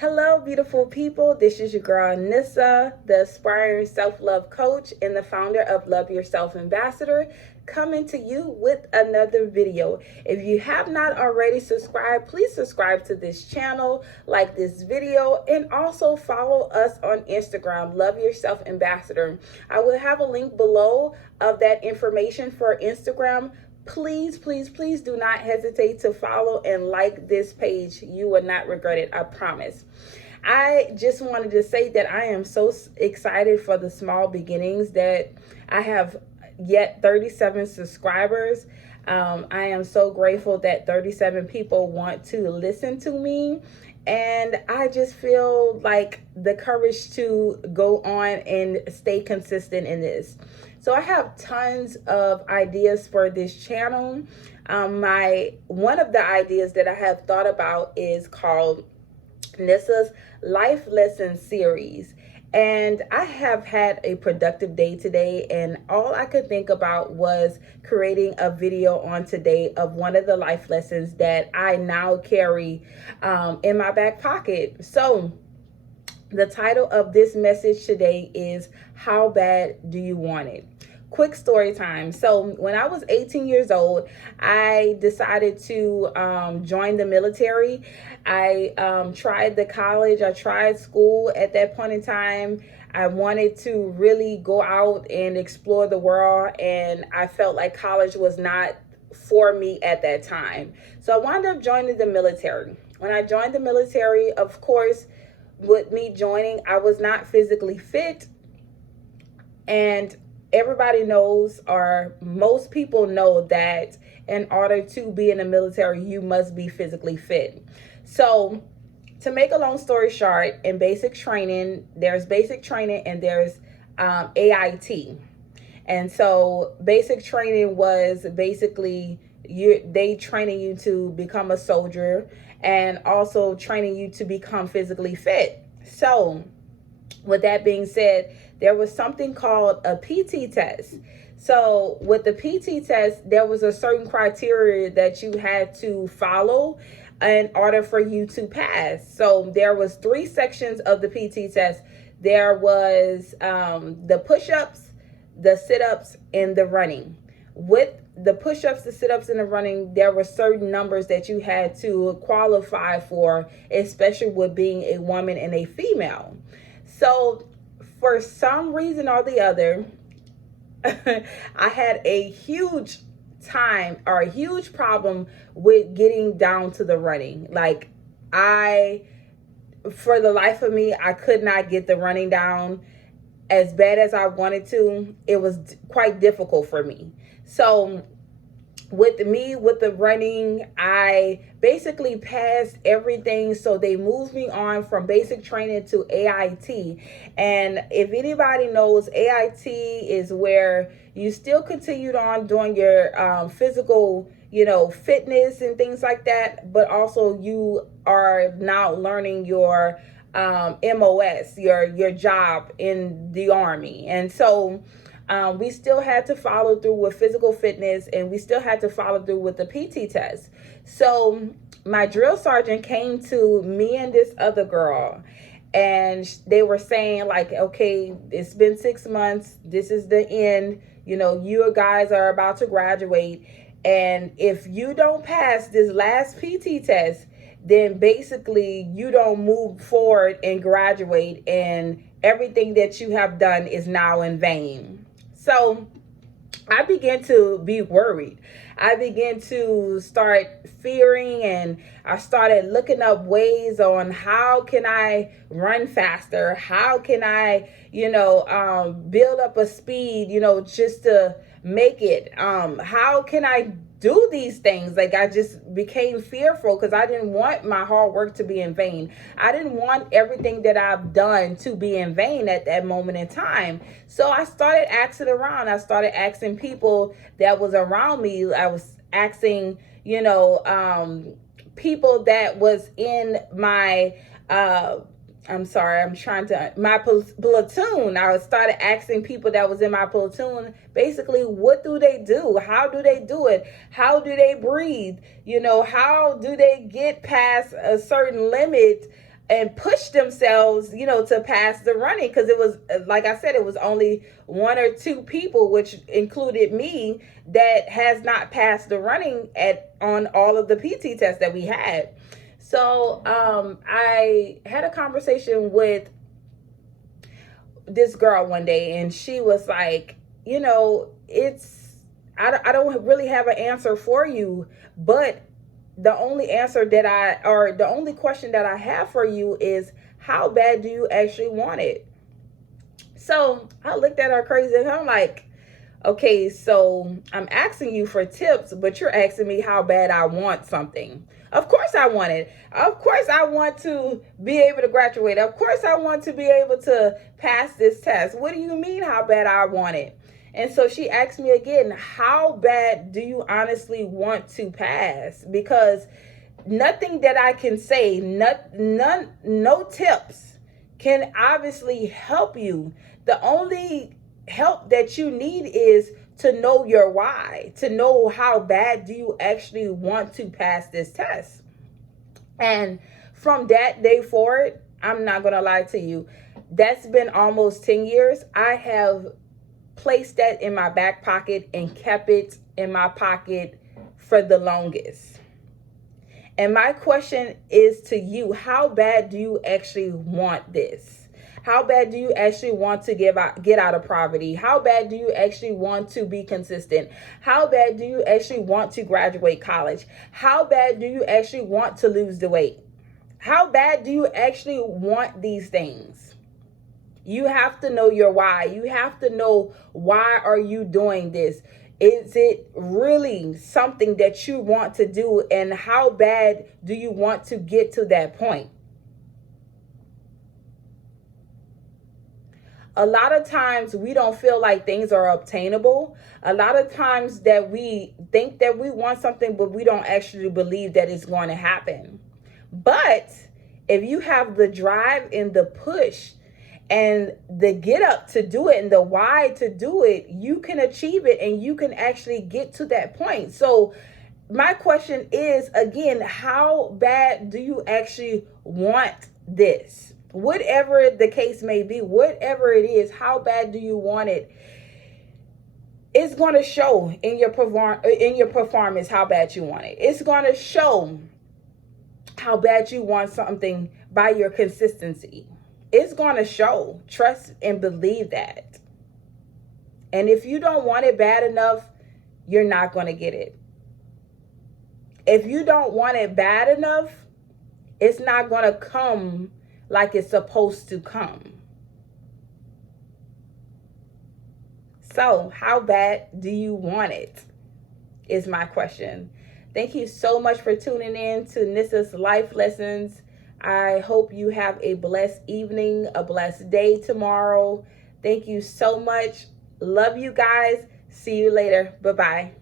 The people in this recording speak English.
Hello, beautiful people. This is your girl, Nissa, the aspiring self-love coach and the founder of Love Yourself Ambassador, coming to you with another video. If you have not already subscribed, please subscribe to this channel, like this video, and also follow us on Instagram, Love Yourself Ambassador. I will have a link below of that information for Instagram. Please do not hesitate to follow and like this page. You will not regret it, I promise. I just wanted to say that I am so excited for the small beginnings, that I have yet 37 subscribers. I am so grateful that 37 people want to listen to me. And I just feel like the courage to go on and stay consistent in this. So I have tons of ideas for this channel. One of the ideas that I have thought about is called Nissa's Life Lesson Series. And I have had a productive day today, and all I could think about was creating a video on today of one of the life lessons that I now carry in my back pocket. So the title of this message today is, How Bad Do You Want It? Quick story time. So when I was 18 years old, I decided to join the military. I tried the college. I tried school at that point in time. I wanted to really go out and explore the world, and I felt like college was not for me at that time. So I wound up joining the military. When I joined the military, of course, with me joining, I was not physically fit, and everybody knows, or most people know, that in order to be in the military, you must be physically fit. So to make a long story short, in basic training, there's basic training and there's AIT. And so basic training was basically they training you to become a soldier and also training you to become physically fit. So with that being said, there was something called a PT test. So with the PT test, there was a certain criteria that you had to follow in order for you to pass. So there was 3 sections of the PT test. There was the push-ups, the sit-ups, and the running. With the push-ups, the sit-ups, and the running, there were certain numbers that you had to qualify for, especially with being a woman and a female. So for some reason or the other, I had a huge problem with getting down to the running. Like, for the life of me, I could not get the running down as bad as I wanted to. It was quite difficult for me. So with the running, I basically passed everything. So they moved me on from basic training to AIT. And if anybody knows, AIT is where you still continued on doing your physical, fitness and things like that, but also you are now learning your MOS, your job in the Army. And so we still had to follow through with physical fitness, and we still had to follow through with the PT test. So my drill sergeant came to me and this other girl, and they were saying, like, okay, it's been 6 months. This is the end. You guys are about to graduate. And if you don't pass this last PT test, then basically you don't move forward and graduate, and everything that you have done is now in vain. So I began to be worried. I began to start fearing, and I started looking up ways on how can I run faster? How can I, build up a speed, just to make it? How can I do these things? Like, I just became fearful because I didn't want my hard work to be in vain. I didn't want everything that I've done to be in vain at that moment in time. So I started asking around. I started asking people that was around me. I was asking, people that was in my my platoon. I started asking people that was in my platoon, basically, what do they do? How do they do it? How do they breathe? How do they get past a certain limit and push themselves, to pass the running, because it was, like I said, it was only 1 or 2 people, which included me, that has not passed the running on all of the PT tests that we had. So I had a conversation with this girl one day, and she was like, I don't really have an answer for you, but the only question that I have for you is, how bad do you actually want it? So I looked at her crazy, and I'm like, okay, so I'm asking you for tips, but you're asking me how bad I want something. Of course I want it. Of course I want to be able to graduate. Of course I want to be able to pass this test. What do you mean how bad I want it? And so she asked me again, how bad do you honestly want to pass? Because nothing that I can say, no tips can obviously help you. The only help that you need is to know your why, to know how bad do you actually want to pass this test. And from that day forward, I'm not going to lie to you, that's been almost 10 years. I have placed that in my back pocket and kept it in my pocket for the longest. And my question is to you, how bad do you actually want this? How bad do you actually want to get out of poverty? How bad do you actually want to be consistent? How bad do you actually want to graduate college? How bad do you actually want to lose the weight? How bad do you actually want these things? You have to know your why. You have to know, why are you doing this? Is it really something that you want to do? And how bad do you want to get to that point? A lot of times we don't feel like things are obtainable. A lot of times that we think that we want something, but we don't actually believe that it's going to happen. But if you have the drive and the push and the get up to do it and the why to do it, you can achieve it and you can actually get to that point. So my question is, again, how bad do you actually want this? Whatever the case may be, whatever it is, how bad do you want it? It's going to show in your performance how bad you want it. It's going to show how bad you want something by your consistency. It's going to show. Trust and believe that. And if you don't want it bad enough, you're not going to get it. If you don't want it bad enough, it's not going to come like it's supposed to come. So, how bad do you want it? Is my question. Thank you so much for tuning in to Nissa's Life Lessons. I hope you have a blessed evening, a blessed day tomorrow. Thank you so much. Love you guys. See you later. Bye-bye.